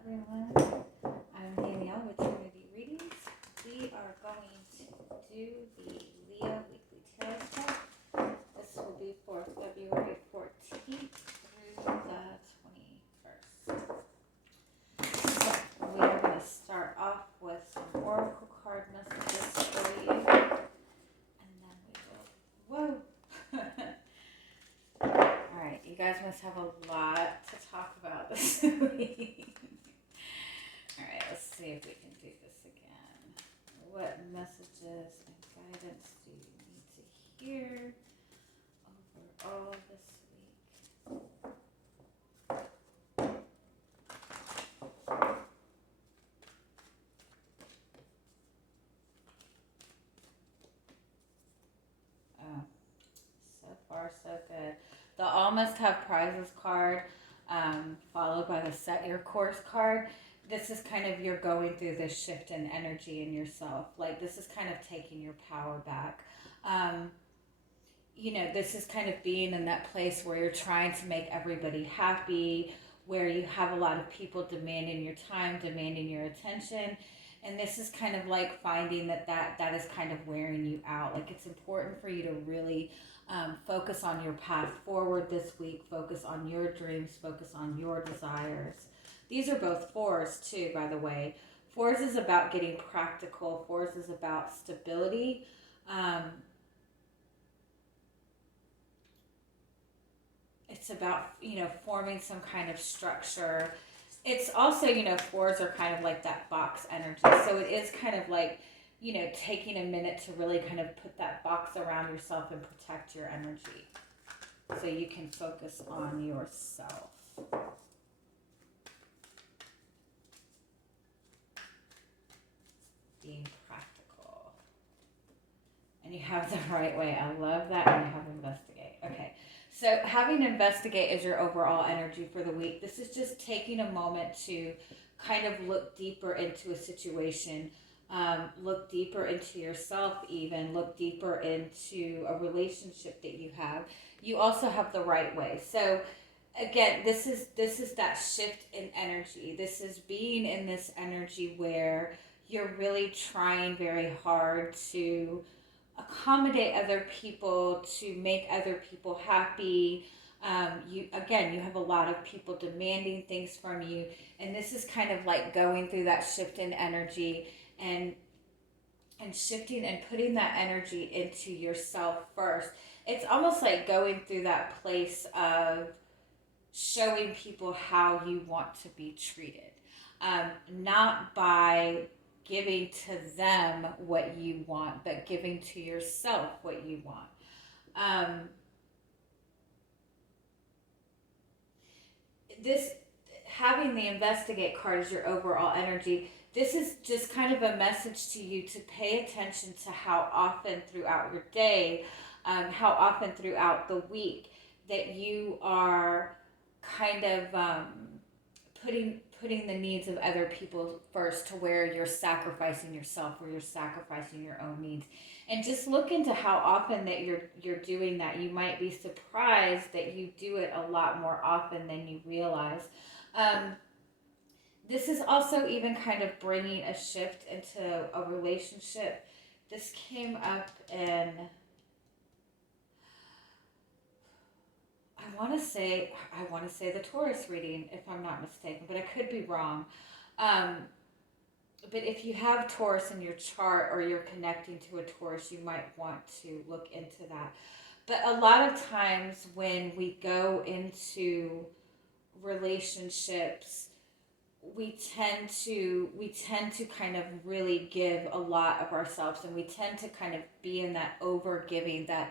everyone. I'm Danielle with Trinity Readings. We are going to do the Leo Weekly Tarotscope. This will be for February 14th through the 21st. So we are going to start off with some oracle card messages for you. And then we will... Whoa! Alright, you guys must have a lot to talk about this week. Alright, let's see if we can do this again. What messages and guidance do you need to hear overall this week? Oh, so far so good. The All Must Have Prizes card, followed by the Set Your Course card. This is kind of you're going through this shift in energy in yourself. Like this is kind of taking your power back. This is kind of being in that place where you're trying to make everybody happy, where you have a lot of people demanding your time, demanding your attention. And this is kind of like finding that is kind of wearing you out. Like it's important for you to really focus on your path forward this week, focus on your dreams, focus on your desires. These are both fours too, by the way. Fours is about getting practical. Fours is about stability. It's about, forming some kind of structure. It's also, fours are kind of like that box energy. So it is kind of like, taking a minute to really kind of put that box around yourself and protect your energy so you can focus on yourself. Being practical. And you have the right way. I love that. And you have investigate. Okay. So having investigate as your overall energy for the week. This is just taking a moment to kind of look deeper into a situation. Look deeper into yourself even. Look deeper into a relationship that you have. You also have the right way. So again, this is that shift in energy. This is being in this energy where you're really trying very hard to accommodate other people, to make other people happy. You have a lot of people demanding things from you, and this is kind of like going through that shift in energy and shifting and putting that energy into yourself first. It's almost like going through that place of showing people how you want to be treated, not by giving to them what you want, but giving to yourself what you want. This having the investigate card as your overall energy, this is just kind of a message to you to pay attention to how often throughout your day, how often throughout the week that you are kind of putting the needs of other people first, to where you're sacrificing yourself, where you're sacrificing your own needs. And just look into how often that you're doing that. You might be surprised that you do it a lot more often than you realize. This is also even kind of bringing a shift into a relationship. This came up in, I want to say the Taurus reading, if I'm not mistaken, but I could be wrong. But if you have Taurus in your chart, or you're connecting to a Taurus, you might want to look into that. But a lot of times when we go into relationships, we tend to kind of really give a lot of ourselves, and we tend to kind of be in that over giving, that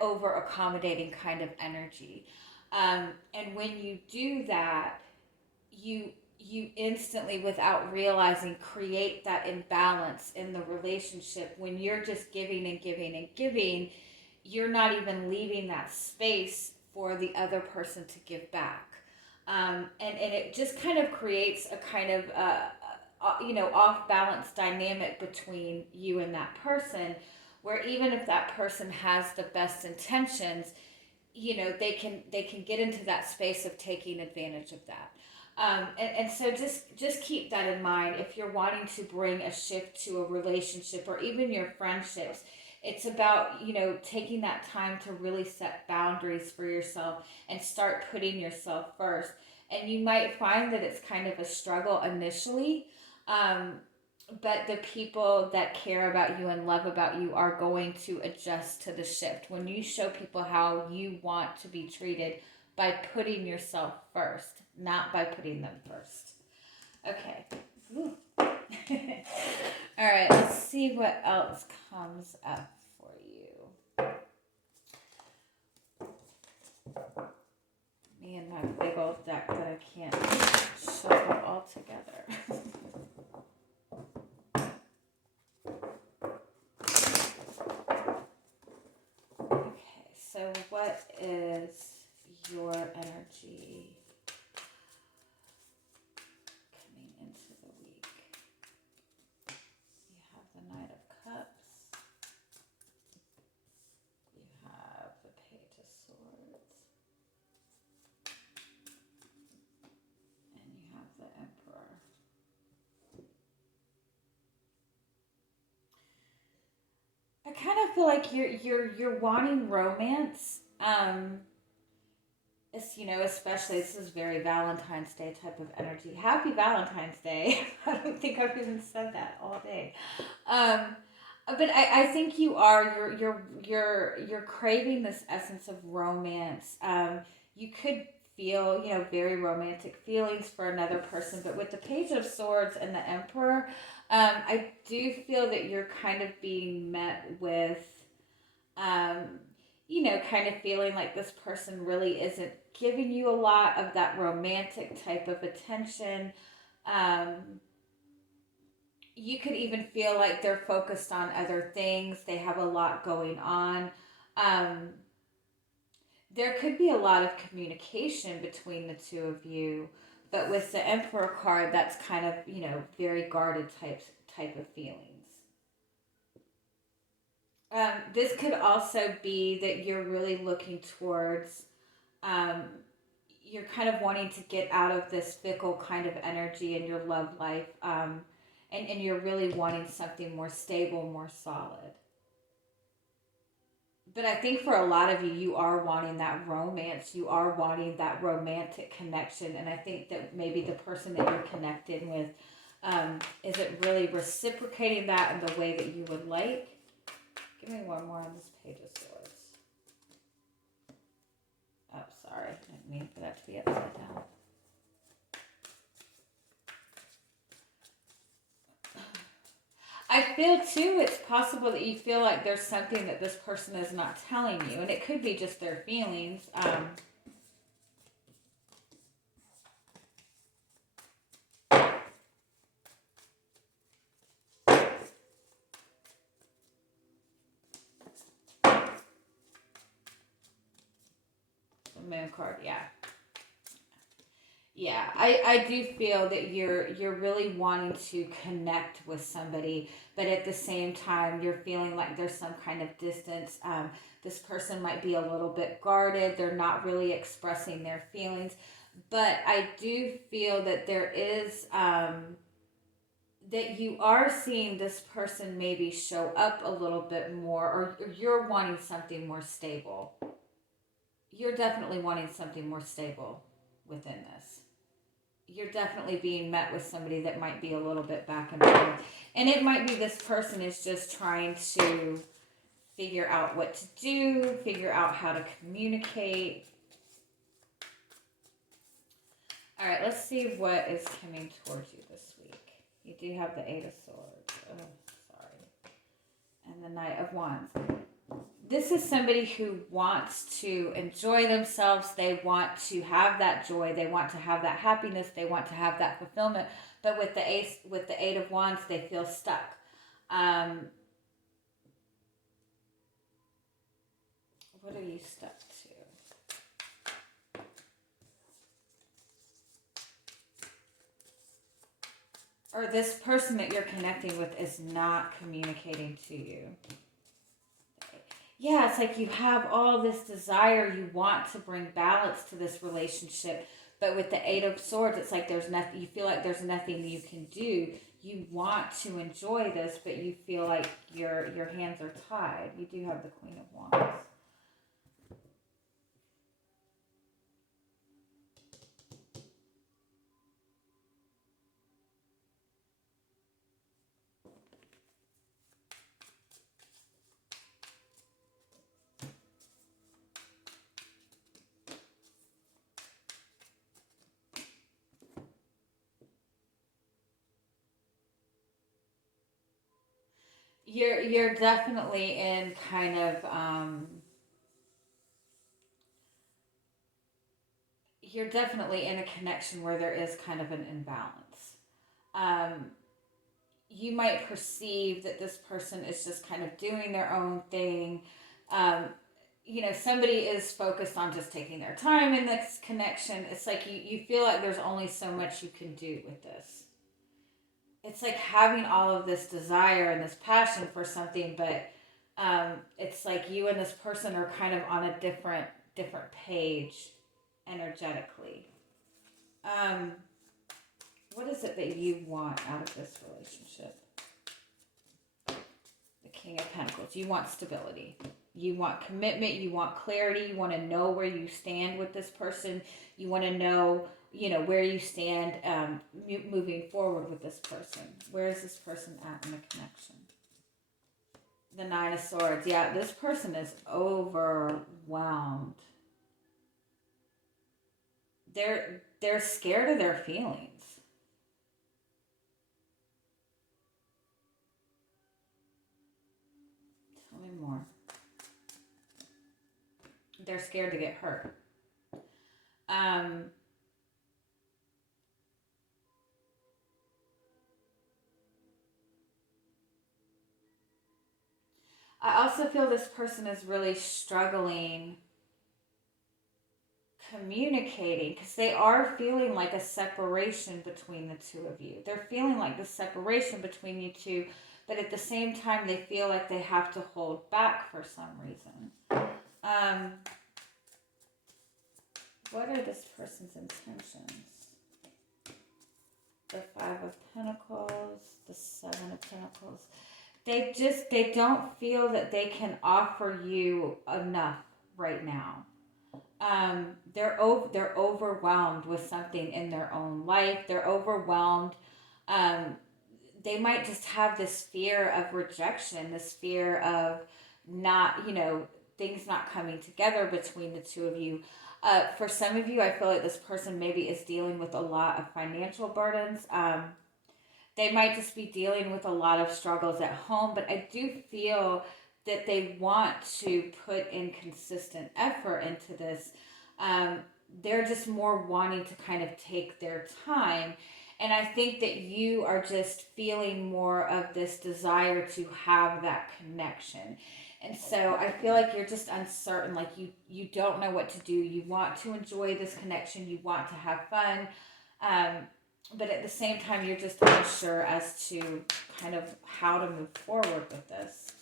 over accommodating kind of energy. And when you do that, you instantly, without realizing, create that imbalance in the relationship. When you're just giving and giving and giving, you're not even leaving that space for the other person to give back. And it just kind of creates a kind of off balance dynamic between you and that person, where even if that person has the best intentions, they can get into that space of taking advantage of that. And so just keep that in mind if you're wanting to bring a shift to a relationship or even your friendships. It's about, taking that time to really set boundaries for yourself and start putting yourself first. And you might find that it's kind of a struggle initially, um, but the people that care about you and love about you are going to adjust to the shift. When you show people how you want to be treated by putting yourself first, not by putting them first. Okay. Ooh. All right, let's see what else comes up for you. Me and my big old deck that I can't shuffle all together. Okay, so what is your energy coming into the week? You have the Knight of Cups. You have the Page of Swords. And you have the Emperor. I kind of feel like you're wanting romance. Especially this is very Valentine's Day type of energy. Happy Valentine's Day. I don't think I've even said that all day. But I think you are you're craving this essence of romance. You could feel, very romantic feelings for another person, but with the Page of Swords and the Emperor, I do feel that you're kind of being met with kind of feeling like this person really isn't giving you a lot of that romantic type of attention. Um, you could even feel like they're focused on other things. They have a lot going on. Um, there could be a lot of communication between the two of you, but with the Emperor card, that's kind of, very guarded type of feelings. This could also be that you're really looking towards, um, you're kind of wanting to get out of this fickle kind of energy in your love life, and you're really wanting something more stable, more solid. But I think for a lot of you, you are wanting that romance, you are wanting that romantic connection, and I think that maybe the person that you're connected with isn't really reciprocating that in the way that you would like. Give me one more on this Page of Swords. Oh, sorry. I didn't mean for that to be upside down. I feel too, it's possible that you feel like there's something that this person is not telling you, and it could be just their feelings. The Moon card, yeah. Yeah, I do feel that you're really wanting to connect with somebody, but at the same time you're feeling like there's some kind of distance. This person might be a little bit guarded. They're not really expressing their feelings, but I do feel that there is that you are seeing this person maybe show up a little bit more, or you're wanting something more stable. You're definitely wanting something more stable within this. You're definitely being met with somebody that might be a little bit back and forth. And it might be this person is just trying to figure out what to do, figure out how to communicate. All right, let's see what is coming towards you this week. You do have the Eight of Swords. Oh, sorry. And the Knight of Wands. This is somebody who wants to enjoy themselves. They want to have that joy. They want to have that happiness. They want to have that fulfillment. But with the Eight of Wands, they feel stuck. What are you stuck to? Or this person that you're connecting with is not communicating to you. Yeah, it's like you have all this desire, you want to bring balance to this relationship, But with the Eight of Swords, it's like there's nothing, you feel like there's nothing you can do. You want to enjoy this, but you feel like your hands are tied. You do have the Queen of Wands. You're definitely in kind of you're definitely in a connection where there is kind of an imbalance. Um, you might perceive that this person is just kind of doing their own thing. Um, somebody is focused on just taking their time in this connection. It's like you feel like there's only so much you can do with this. It's like having all of this desire and this passion for something, but it's like you and this person are kind of on a different page energetically. Um, what is it that you want out of this relationship? The King of Pentacles. You want stability. You want commitment. You want clarity. You want to know where you stand with this person. You want to know, where you stand moving forward with this person. Where is this person at in the connection? The Nine of Swords. Yeah, this person is overwhelmed. They're scared of their feelings. Tell me more. They're scared to get hurt. I also feel this person is really struggling communicating because they are feeling like a separation between the two of you. They're feeling like the separation between you two, but at the same time, they feel like they have to hold back for some reason. What are this person's intentions? The Five of Pentacles, the Seven of Pentacles. They don't feel that they can offer you enough right now. They're overwhelmed with something in their own life. They're overwhelmed. They might just have this fear of rejection, this fear of not, things not coming together between the two of you. For some of you, I feel like this person maybe is dealing with a lot of financial burdens. They might just be dealing with a lot of struggles at home, but I do feel that they want to put in consistent effort into this. They're just more wanting to kind of take their time. And I think that you are just feeling more of this desire to have that connection. And so I feel like you're just uncertain, like you don't know what to do. You want to enjoy this connection. You want to have fun. But at the same time, you're just unsure as to kind of how to move forward with this.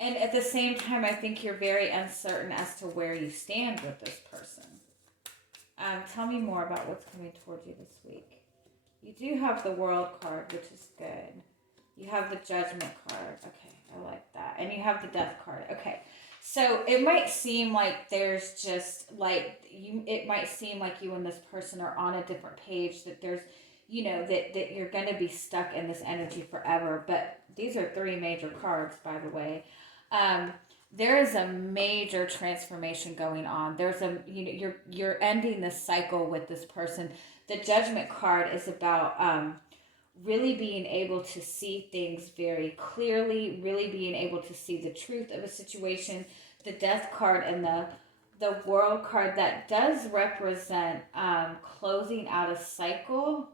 And at the same time, I think you're very uncertain as to where you stand with this person. Tell me more about what's coming towards you this week. You do have the World card, which is good. You have the Judgment card. Okay, I like that. And you have the Death card. Okay. So it might seem like there's just like it might seem like you and this person are on a different page, that there's, that you're going to be stuck in this energy forever. But these are three major cards, by the way. There is a major transformation going on. There's you're ending this cycle with this person. The Judgment card is about really being able to see things very clearly, really being able to see the truth of a situation. The Death card and the World card, that does represent closing out a cycle.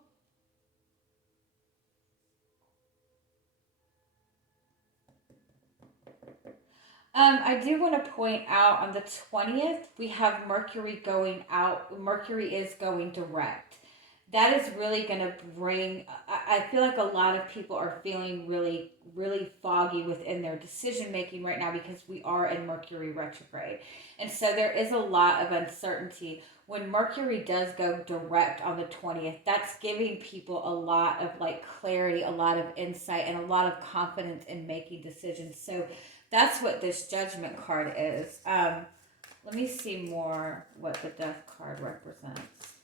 I do want to point out on the 20th, we have Mercury going out. Mercury is going direct. that is really going to bring, I feel like a lot of people are feeling really, really foggy within their decision making right now because we are in Mercury retrograde. And so there is a lot of uncertainty. When Mercury does go direct on the 20th, that's giving people a lot of like clarity, a lot of insight, and a lot of confidence in making decisions. So that's what this Judgment card is. Let me see more what the Death card represents.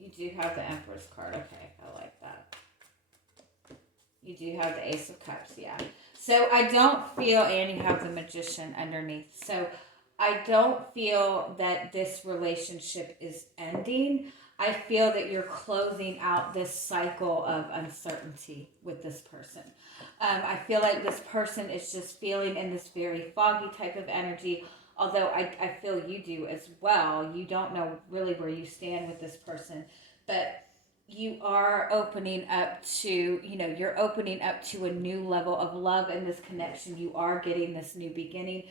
You do have the Empress card. Okay, I like that. You do have the Ace of Cups, yeah. So I don't feel, and you have the Magician underneath. So I don't feel that this relationship is ending. I feel that you're closing out this cycle of uncertainty with this person. I feel like this person is just feeling in this very foggy type of energy, although I feel you do as well. You don't know really where you stand with this person, but you are opening up to, you're opening up to a new level of love in this connection. You are getting this new beginning.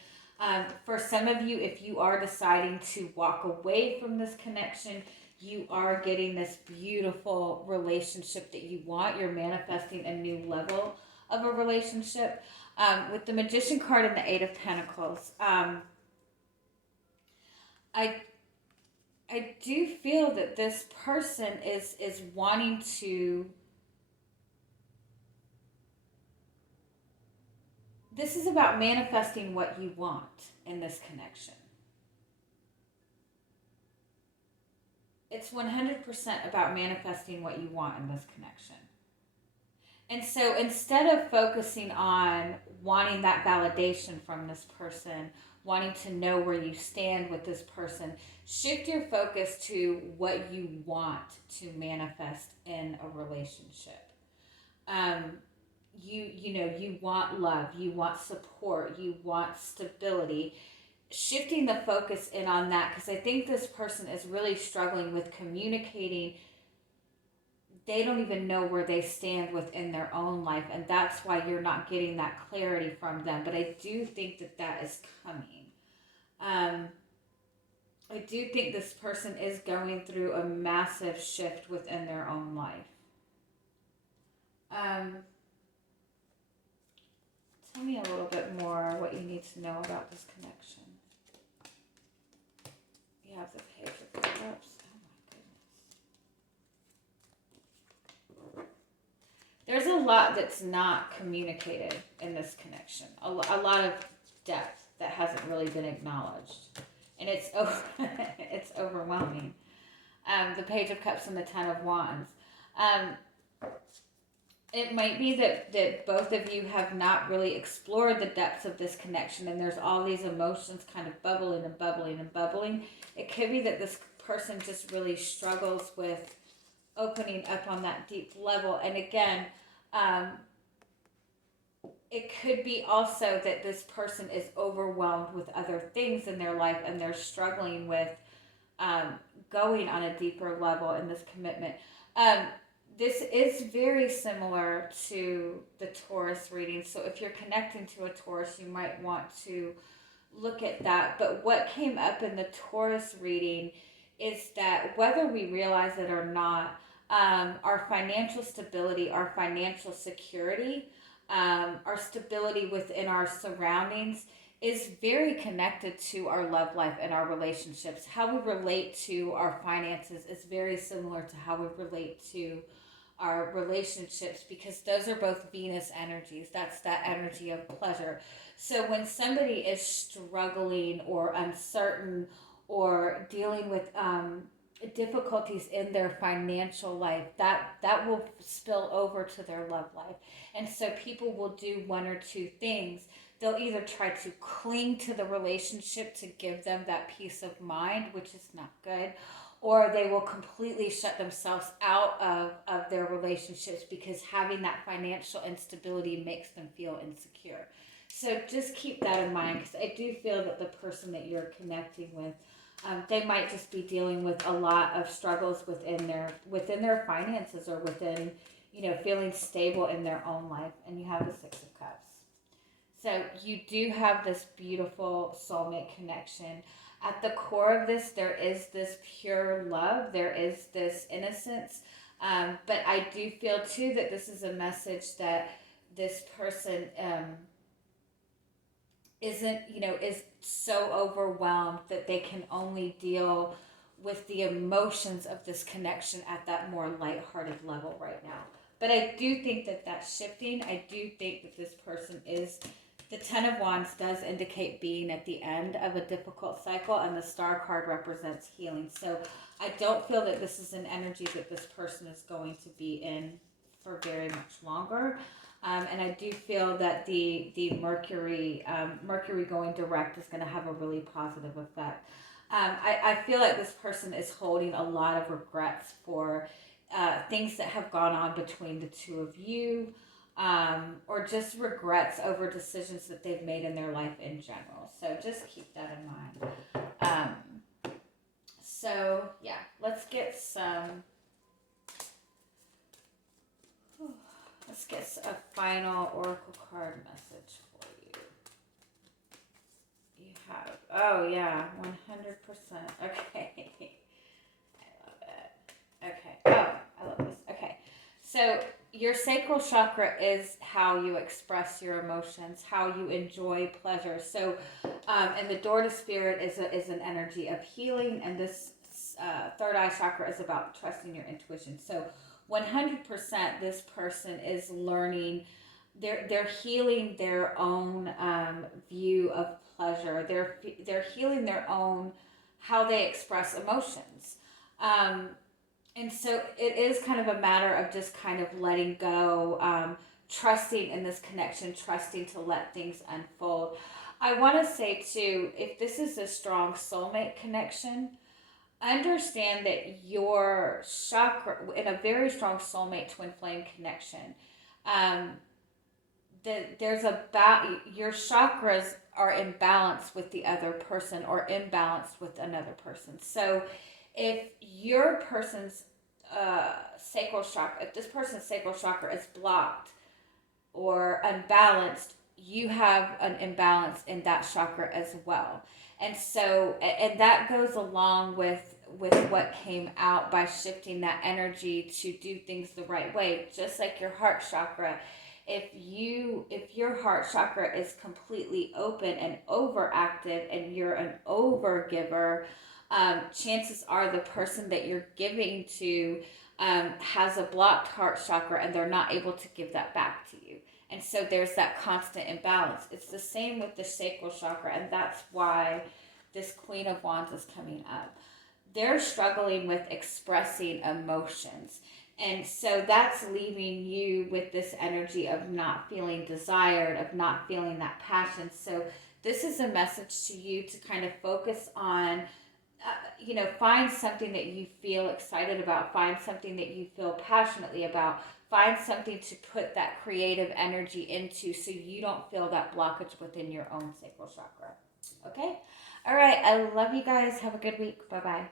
For some of you, if you are deciding to walk away from this connection, you are getting this beautiful relationship that you want. You're manifesting a new level of a relationship. With the Magician card and the Eight of Pentacles, I do feel that this person is wanting to. This is about manifesting what you want in this connection. It's 100% about manifesting what you want in this connection. And so instead of focusing on wanting that validation from this person, wanting to know where you stand with this person, shift your focus to what you want to manifest in a relationship. You want love, you want support, you want stability. Shifting the focus in on that, because I think this person is really struggling with communicating. They don't even know where they stand within their own life, and that's why you're not getting that clarity from them. But I do think that is coming. I do think this person is going through a massive shift within their own life. Tell me a little bit more what you need to know about this connection. You have the Page of Cups. Oh my goodness. There's a lot that's not communicated in this connection. A lot of depth that hasn't really been acknowledged. And it's it's overwhelming. The Page of Cups and the Ten of Wands. It might be that both of you have not really explored the depths of this connection, and there's all these emotions kind of bubbling and bubbling and bubbling. It could be that this person just really struggles with opening up on that deep level. And again, it could be also that this person is overwhelmed with other things in their life, and they're struggling with going on a deeper level in this commitment. This is very similar to the Taurus reading. So if you're connecting to a Taurus, you might want to look at that. But what came up in the Taurus reading is that whether we realize it or not, our financial stability, our financial security, our stability within our surroundings is very connected to our love life and our relationships. How we relate to our finances is very similar to how we relate to our relationships, because those are both Venus energies. That's that energy of pleasure. So when somebody is struggling or uncertain or dealing with difficulties in their financial life, that will spill over to their love life. And so people will do one or two things. They'll either try to cling to the relationship to give them that peace of mind, which is not good, or they will completely shut themselves out of their relationships because having that financial instability makes them feel insecure. So just keep that in mind, because I do feel that the person that you're connecting with, they might just be dealing with a lot of struggles within their finances, or within, feeling stable in their own life. And you have the Six of Cups. So you do have this beautiful soulmate connection. At the core of this, there is this pure love. There is this innocence. But I do feel too that this is a message that this person isn't, is so overwhelmed that they can only deal with the emotions of this connection at that more lighthearted level right now. But I do think that that's shifting. I do think that this person is, the Ten of Wands does indicate being at the end of a difficult cycle, and the Star card represents healing. So I don't feel that this is an energy that this person is going to be in for very much longer. And I do feel that the Mercury going direct is going to have a really positive effect. I feel like this person is holding a lot of regrets for things that have gone on between the two of you, or just regrets over decisions that they've made in their life in general. So just keep that in mind. So yeah, let's get some. Let's get a final oracle card message for you. You have, oh yeah, 100%. Okay. I love it. Okay. Oh, I love this. Okay. So your sacral chakra is how you express your emotions, how you enjoy pleasure. So, and the door to spirit is an energy of healing, and this third eye chakra is about trusting your intuition. So 100% this person is learning, they're healing their own view of pleasure. They're healing their own, how they express emotions. And so it is kind of a matter of just kind of letting go, trusting in this connection, trusting to let things unfold. I want to say too, if this is a strong soulmate connection, understand that your chakra, in a very strong soulmate twin flame connection, um, there's your chakras are in balance with the other person or imbalanced with another person. So if your person's sacral chakra, if this person's sacral chakra is blocked or unbalanced, you have an imbalance in that chakra as well. And so, and that goes along with what came out by shifting that energy to do things the right way. Just like your heart chakra, if your heart chakra is completely open and overactive and you're an overgiver, chances are the person that you're giving to has a blocked heart chakra and they're not able to give that back to you. And so there's that constant imbalance. It's the same with the sacral chakra, and that's why this Queen of Wands is coming up. They're struggling with expressing emotions. And so that's leaving you with this energy of not feeling desired, of not feeling that passion. So this is a message to you to kind of focus on, find something that you feel excited about, find something that you feel passionately about, find something to put that creative energy into so you don't feel that blockage within your own sacral chakra. Okay? All right. I love you guys. Have a good week. Bye-bye.